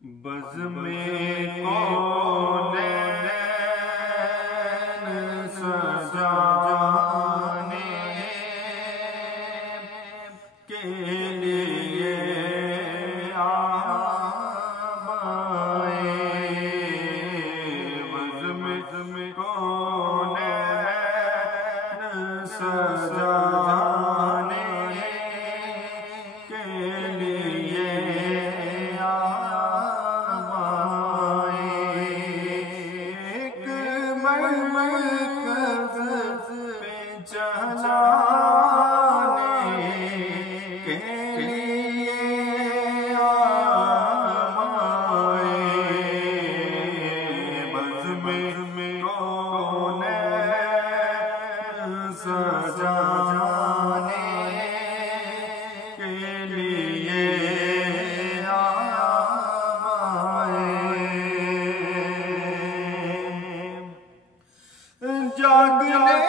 Buzz में कौनैन सजाने के लिए आए। बज़ में कौनैन सजाने के लिए चलाने के लिए आए। बज़ में कौनैन सजाने के लिए आए। जागने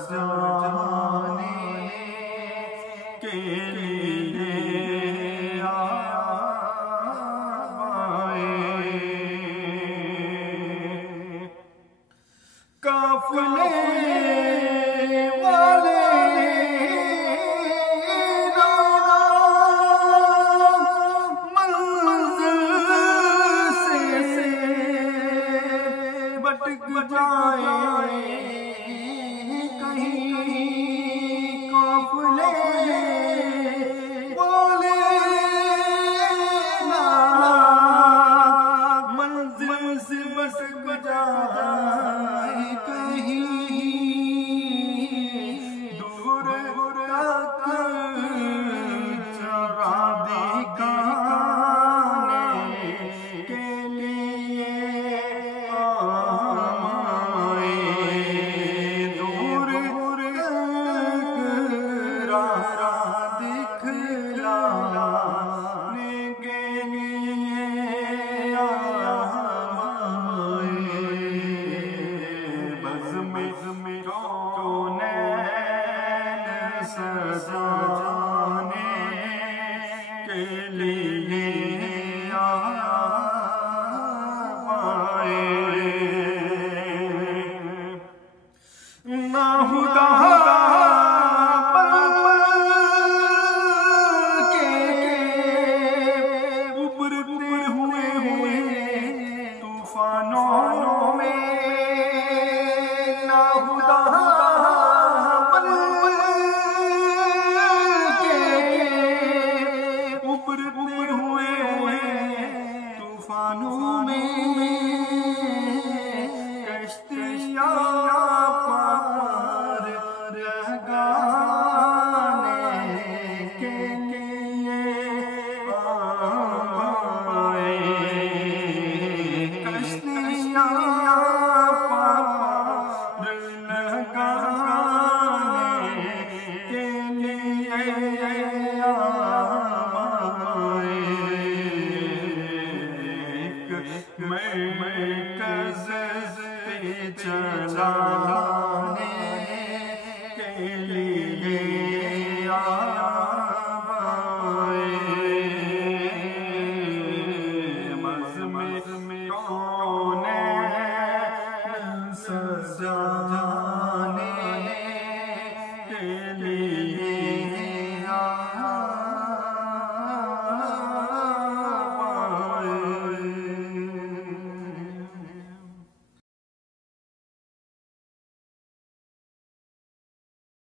सजाने के लिए आए। काफ़िले वाले मंज़िल से भटक जाए। मंजिल से भटक जाए कहीं दूर तक चरा दिखाने के लिए आए। दूर तक राह दिखलाने के लिए सजाने के लिए आए। नाहुदा के उभरते हुए तूफानों में, नाहुदा तूफानों में कश्तियाँ पार लगाने के लिए आए। कश्तियाँ पार लगाने के लिए मैं कज़ पे चलाने